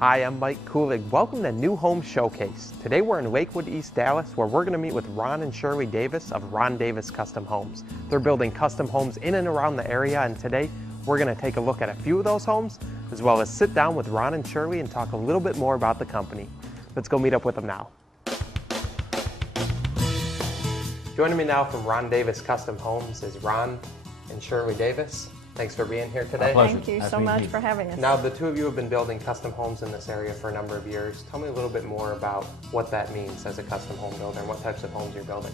Hi, I'm Mike Kulig. Welcome to New Home Showcase. Today we're in Lakewood, East Dallas, where we're going to meet with Ron and Shirley Davis of Ron Davis Custom Homes. They're building custom homes in and around the area, and today we're going to take a look at a few of those homes, as well as sit down with Ron and Shirley and talk a little bit more about the company. Let's go meet up with them now. Joining me now from Ron Davis Custom Homes is Ron and Shirley Davis. Thanks for being here today. Thank you so much for having us. Now, the two of you have been building custom homes in this area for a number of years. Tell me a little bit more about what that means as a custom home builder and what types of homes you're building.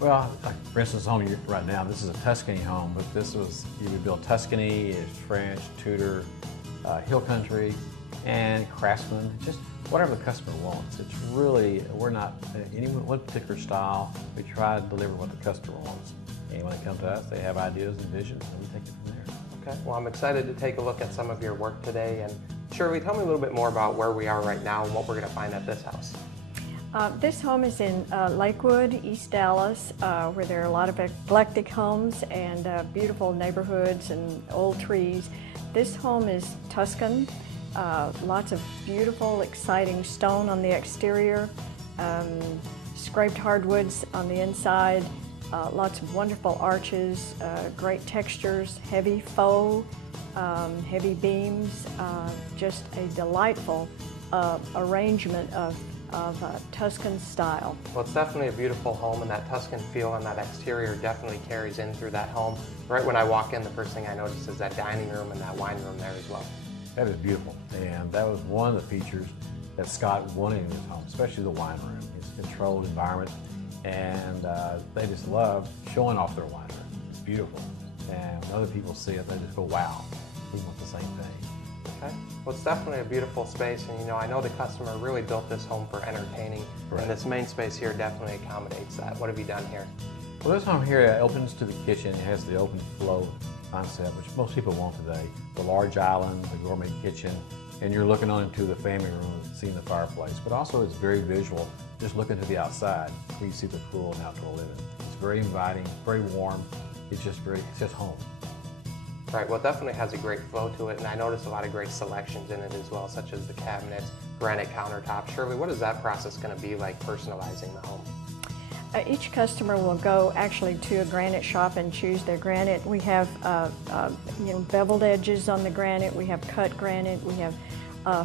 Well, for instance, home right now, this is a Tuscany home, but you would build Tuscany, it's French, Tudor, Hill Country, and Craftsman, just whatever the customer wants. It's really, we're not any one particular style. We try to deliver what the customer wants. And when they come to us, they have ideas and visions, and we take it from there. Okay, well, I'm excited to take a look at some of your work today. And Shirley, tell me a little bit more about where we are right now and what we're going to find at this house. This home is in Lakewood, East Dallas, where there are a lot of eclectic homes and beautiful neighborhoods and old trees. This home is Tuscan, lots of beautiful, exciting stone on the exterior, scraped hardwoods on the inside, lots of wonderful arches, great textures, heavy faux, heavy beams, just a delightful arrangement of Tuscan style. Well, it's definitely a beautiful home, and that Tuscan feel and that exterior definitely carries in through that home. Right when I walk in, the first thing I notice is that dining room and that wine room there as well. That is beautiful, and that was one of the features that Scott wanted in his home, especially the wine room. It's a controlled environment, and they just love showing off their wine room. It's beautiful, and when other people see it, they just go, wow, we want the same thing. Okay. Well, it's definitely a beautiful space, and I know the customer really built this home for entertaining, Right. And this main space here definitely accommodates that. What have you done here? Well, this home here opens to the kitchen. It has the open flow concept, which most people want today. The large island, the gourmet kitchen, and you're looking on into the family room, seeing the fireplace. But also it's very visual, just looking to the outside where you see the pool and outdoor living. It's very inviting, very warm. It's just home. Right, well, it definitely has a great flow to it, and I noticed a lot of great selections in it as well, such as the cabinets, granite countertops. Shirley, what is that process going to be like personalizing the home? Each customer will go actually to a granite shop and choose their granite. We have beveled edges on the granite. We have cut granite. We have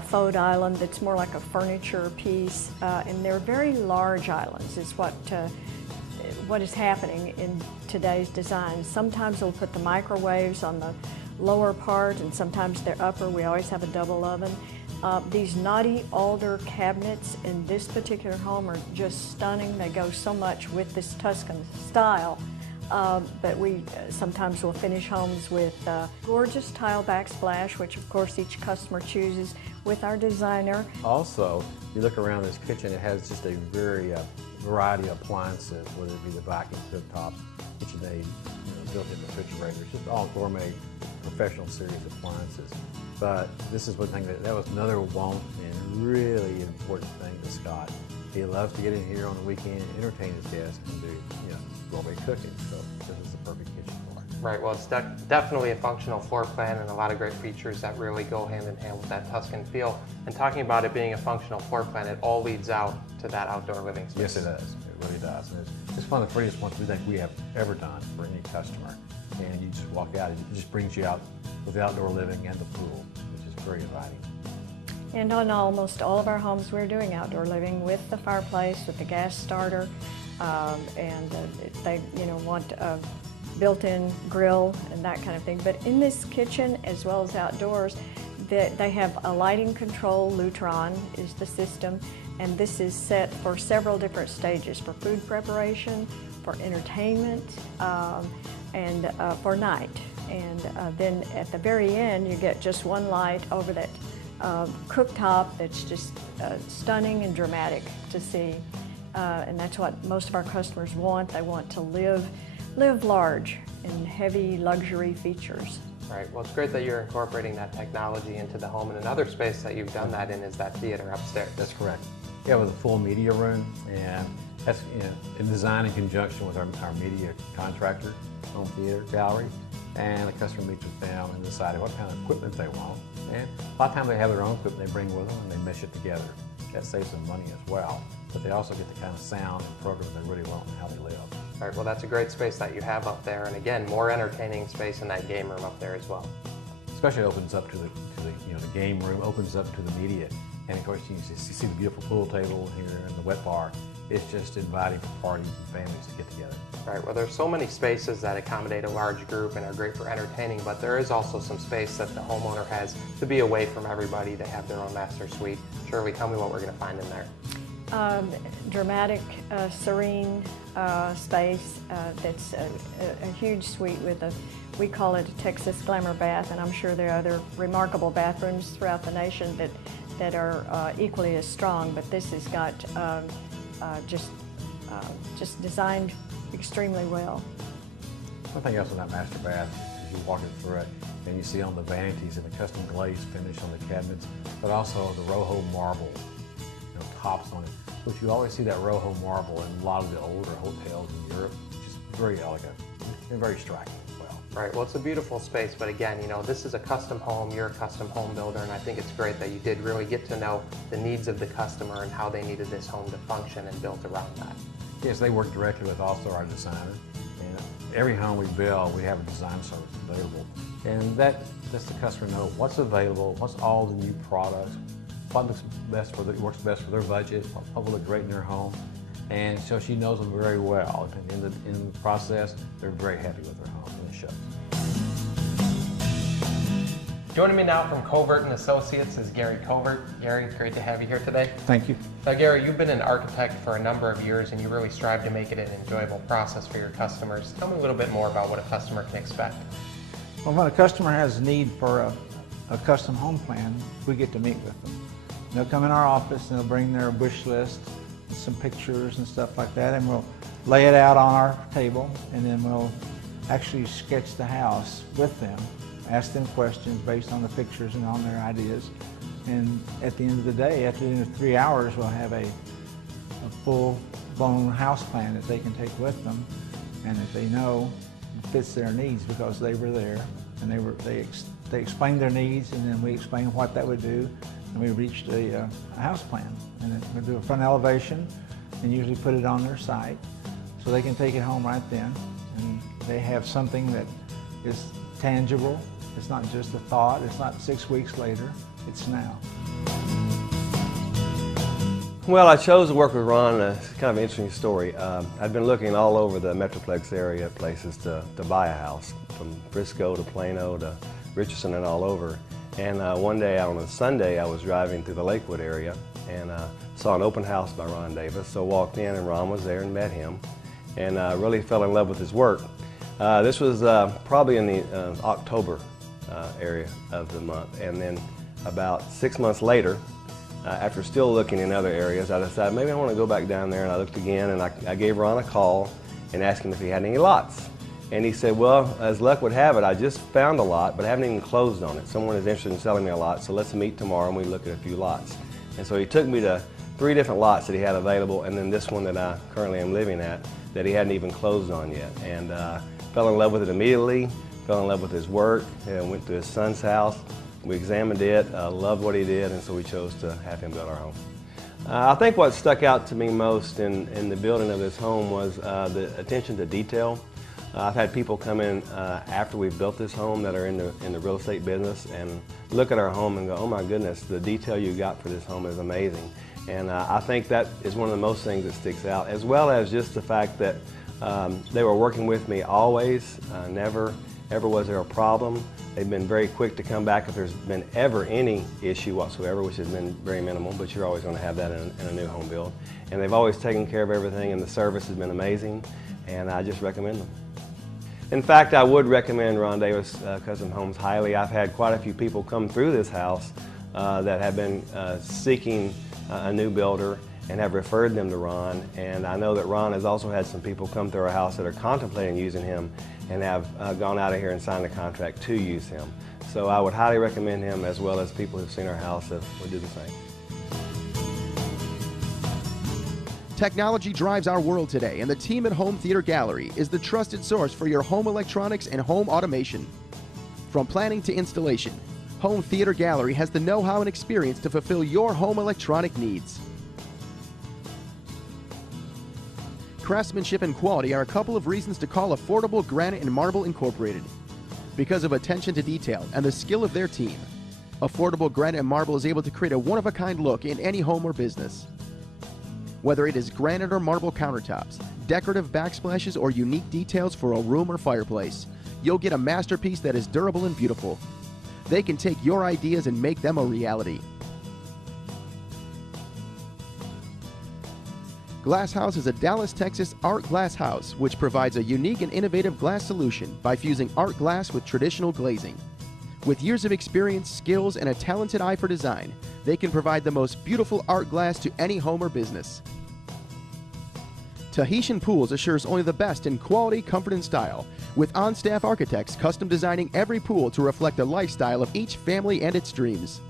faux island that's more like a furniture piece, and they're very large islands is what is happening in today's design. Sometimes we'll put the microwaves on the lower part, and sometimes they're upper. We always have a double oven. These knotty alder cabinets in this particular home are just stunning. They go so much with this Tuscan style. But we sometimes will finish homes with gorgeous tile backsplash, which of course each customer chooses with our designer. Also, you look around this kitchen, it has just a very variety of appliances, whether it be the vacuum cooktops, KitchenAid, built-in refrigerators, just all gourmet, professional series appliances. But this is one thing that was another want and really important thing to Scott. He loves to get in here on the weekend and entertain his guests and do gourmet cooking. So this is the perfect kitchen for it. Right, well, it's definitely a functional floor plan and a lot of great features that really go hand in hand with that Tuscan feel. And talking about it being a functional floor plan, it all leads out to that outdoor living space. Yes, it does. It really does. And it's one of the prettiest ones we think we have ever done for any customer. And you just walk out, and it just brings you out with the outdoor living and the pool, which is very inviting. And on almost all of our homes, we're doing outdoor living with the fireplace, with the gas starter, and if they want a built-in grill and that kind of thing. But in this kitchen, as well as outdoors, they have a lighting control. Lutron is the system, and this is set for several different stages: for food preparation, for entertainment, and for night. And then at the very end, you get just one light over that cooktop that's just stunning and dramatic to see. And that's what most of our customers want. They want to live large in heavy luxury features. Right, well, it's great that you're incorporating that technology into the home, and another space that you've done that in is that theater upstairs. That's correct. Yeah, with a full media room, and that's in design in conjunction with our media contractor, home theater gallery, and the customer meets with them and decided what kind of equipment they want. And a lot of times they have their own equipment they bring with them and they mesh it together. That saves them money as well, but they also get the kind of sound and program they really want and how they live. All right, well, that's a great space that you have up there, and again, more entertaining space in that game room up there as well. Especially opens up to the the game room, opens up to the immediate, and of course you see the beautiful pool table here and the wet bar. It's just inviting for parties and families to get together. Right, well, there's so many spaces that accommodate a large group and are great for entertaining, but there is also some space that the homeowner has to be away from everybody. They have their own master suite. Shirley, tell me what we're going to find in there. Dramatic, serene space that's a huge suite with we call it a Texas glamour bath, and I'm sure there are other remarkable bathrooms throughout the nation that are equally as strong, but this has got just designed extremely well. One thing else in that master bath is you walk it through it and you see on the vanities and the custom glaze finish on the cabinets, but also the Rojo marble tops on it, which you always see that Rojo marble in a lot of the older hotels in Europe. It's just very elegant and very striking as well. Right, well, it's a beautiful space, but again, this is a custom home. You're a custom home builder, and I think it's great that you did really get to know the needs of the customer and how they needed this home to function and built around that. Yes, they work directly with also our designer. And every home we build, we have a design service available. And that lets the customer know what's available, what's all the new products, what looks best works best for their budget, what will look great in their home. And so she knows them very well. And in the process, they're very happy with their home, and it shows. Joining me now from Covert and Associates is Gary Covert. Gary, it's great to have you here today. Thank you. Now, Gary, you've been an architect for a number of years, and you really strive to make it an enjoyable process for your customers. Tell me a little bit more about what a customer can expect. Well, when a customer has a need for a custom home plan, we get to meet with them. They'll come in our office and they'll bring their wish list, some pictures and stuff like that, and we'll lay it out on our table, and then we'll actually sketch the house with them, ask them questions based on the pictures and on their ideas. And at the end of the day, after the end of 3 hours, we'll have a full-blown house plan that they can take with them, and that they know fits their needs because they were there, and they explained their needs, and then we explained what that would do, and we reached a house plan. And then we'll do a front elevation and usually put it on their site so they can take it home right then, and they have something that is tangible. It's not just a thought, it's not 6 weeks later, it's now. Well, I chose to work with Ron. It's kind of an interesting story. I've been looking all over the Metroplex area at places to buy a house, from Frisco to Plano to Richardson and all over. And one day on a Sunday, I was driving through the Lakewood area and saw an open house by Ron Davis. So walked in and Ron was there and met him, and really fell in love with his work. This was probably in the October area of the month. And then about 6 months later, after still looking in other areas, I decided maybe I want to go back down there, and I looked again, and I gave Ron a call and asked him if he had any lots. And he said, well, as luck would have it, I just found a lot, but I haven't even closed on it. Someone is interested in selling me a lot, so let's meet tomorrow and we look at a few lots. And so he took me to 3 different lots that he had available, and then this one that I currently am living at that he hadn't even closed on yet. And fell in love with it immediately, fell in love with his work, and went to his son's house. We examined it, loved what he did, and so we chose to have him build our home. I think what stuck out to me most in the building of this home was the attention to detail. I've had people come in after we've built this home that are in the real estate business and look at our home and go, oh my goodness, the detail you got for this home is amazing. And I think that is one of the most things that sticks out, as well as just the fact that they were working with me always, never ever was there a problem. They've been very quick to come back if there's been ever any issue whatsoever, which has been very minimal, but you're always going to have that in a new home build. And they've always taken care of everything, and the service has been amazing, and I just recommend them. In fact, I would recommend Ron Davis Custom Homes highly. I've had quite a few people come through this house that have been seeking a new builder and have referred them to Ron. And I know that Ron has also had some people come through our house that are contemplating using him and have gone out of here and signed a contract to use him. So I would highly recommend him, as well as people who've seen our house that would do the same. Technology drives our world today, and the team at Home Theater Gallery is the trusted source for your home electronics and home automation. From planning to installation, Home Theater Gallery has the know-how and experience to fulfill your home electronic needs. Craftsmanship and quality are a couple of reasons to call Affordable Granite and Marble Incorporated. Because of attention to detail and the skill of their team, Affordable Granite and Marble is able to create a one-of-a-kind look in any home or business. Whether it is granite or marble countertops, decorative backsplashes, or unique details for a room or fireplace, you'll get a masterpiece that is durable and beautiful. They can take your ideas and make them a reality. Glass House is a Dallas, Texas art glass house which provides a unique and innovative glass solution by fusing art glass with traditional glazing. With years of experience, skills, and a talented eye for design, they can provide the most beautiful art glass to any home or business. Tahitian Pools assures only the best in quality, comfort, and style, with on-staff architects custom designing every pool to reflect the lifestyle of each family and its dreams.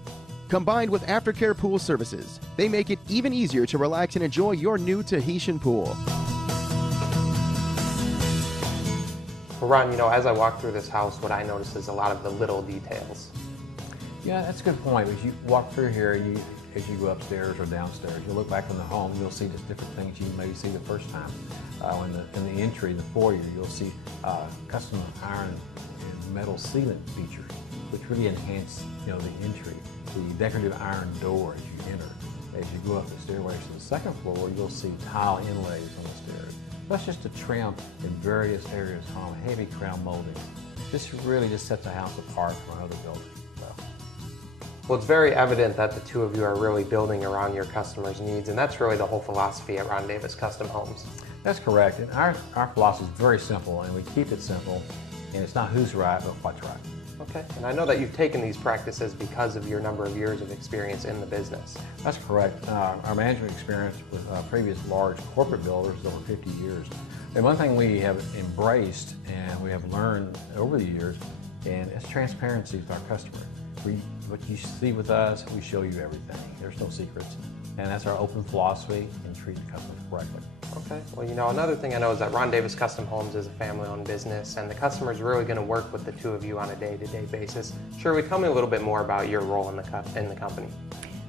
Combined with aftercare pool services, they make it even easier to relax and enjoy your new Tahitian pool. Well, Ron, as I walk through this house, what I notice is a lot of the little details. Yeah, that's a good point. As you walk through here, as you go upstairs or downstairs, you look back on the home, you'll see just different things you maybe see the first time. In the entry, the foyer, you'll see custom iron and metal sealant features, which really enhance the entry. The decorative iron door as you enter. As you go up the stairways to the second floor, you'll see tile inlays on the stairs. That's just a trim in various areas of the home, heavy crown molding. This really just sets the house apart from other buildings. Well, it's very evident that the two of you are really building around your customers' needs, and that's really the whole philosophy at Ron Davis Custom Homes. That's correct, and our philosophy is very simple, and we keep it simple, and it's not who's right, but what's right. Okay, and I know that you've taken these practices because of your number of years of experience in the business. That's correct. Our management experience with previous large corporate builders is over 50 years. And one thing we have embraced and we have learned over the years, and it's transparency with our customer. What you see with us, we show you everything. There's no secrets. And that's our open philosophy and treat the customers correctly. Okay, well, another thing I know is that Ron Davis Custom Homes is a family-owned business, and the customer is really going to work with the two of you on a day-to-day basis. Shirley, tell me a little bit more about your role in the company.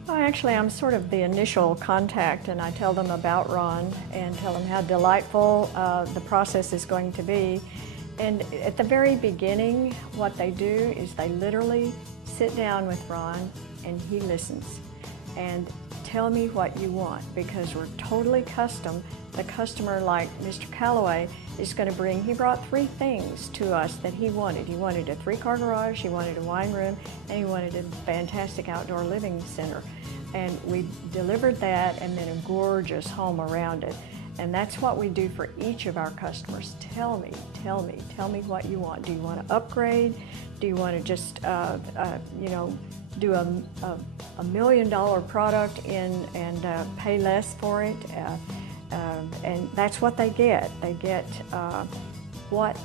Well, actually, I'm sort of the initial contact, and I tell them about Ron and tell them how delightful the process is going to be. And at the very beginning, what they do is they literally sit down with Ron and he listens. And tell me what you want, because we're totally custom. The customer, like Mr. Calloway, is going to bring, he brought 3 things to us that he wanted. He wanted a 3-car garage, he wanted a wine room, and he wanted a fantastic outdoor living center. And we delivered that and then a gorgeous home around it. And that's what we do for each of our customers. Tell me what you want. Do you want to upgrade? Do you want to just, do a $1 million product and pay less for it? And that's what they get. They get what